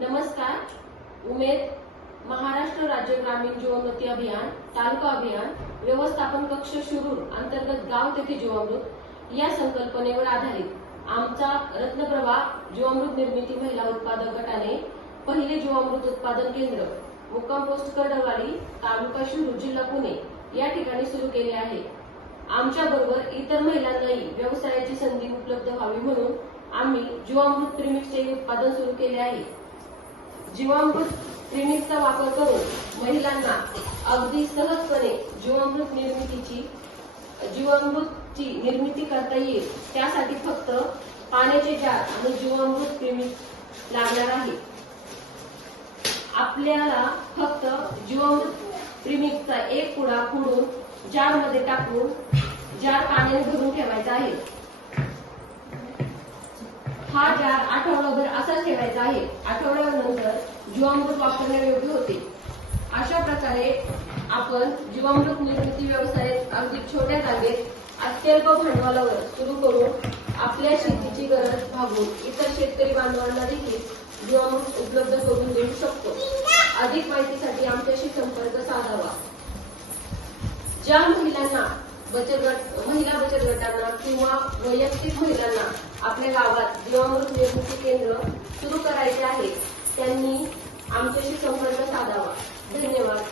नमस्कार. उमेद महाराष्ट्र राज्य ग्रामीण जीवामृती अभियान तालुका अभियान व्यवस्थापन कक्ष शिरूर अंतर्गत गाव तेथे जीवामृत या संकल्पनेवर आधारित आमचा रत्नप्रभा जीवामृत निर्मिती महिला उत्पादक गटाने पहिले जीवामृत उत्पादन केंद्र मुक्काम पोस्ट कडवाली तालुका शिरूर जिल्हा पुणे या ठिकाणी सुरू केले आहे. आमच्या बरोबर इतर महिलांनाही व्यवसायाची संधी उपलब्ध व्हावी म्हणून आम्ही जीवामृत प्रीमिक्सचे उत्पादन सुरू केले आहे. जीवामृत प्रीमिक्सचा वापर करून महिलांना अगदी सहजपणे जीवामृतची निर्मिती करता येईल. त्यासाठी फक्त पाण्याचे जार आणि जीवामृत प्रीमिक्स लागणार आहे. आपल्याला फक्त जीवामृत प्रीमिक्सचा एक पुडा फोडून जारमध्ये टाकून जार पाण्याने भरून ठेवायचा आहे. हा जार आठवडाभर असाच ठेवायचा आहे. आठवड्यानंतर जीवामृत वापरण्यायोग्य होते. अशा प्रकारे आपण जीवामृत निर्मिती व्यवसाय अगदी छोट्या जागेत अत्यल्प भांडवलावर सुरू करून आपल्या शेतीची गरज भागवून इतर शेतकरी बांधवांना देखील जीवामृत उपलब्ध करून देऊ शकतो. अधिक माहितीसाठी आमच्याशी संपर्क साधावा. ज्या महिला बचत गटांना किंवा वैयक्तिक महिलांना आपल्या गावात जीवामृत निर्मिती केंद्र सुरू करायचे आहे त्यांनी आमच्याशी संपर्क साधावा. धन्यवाद.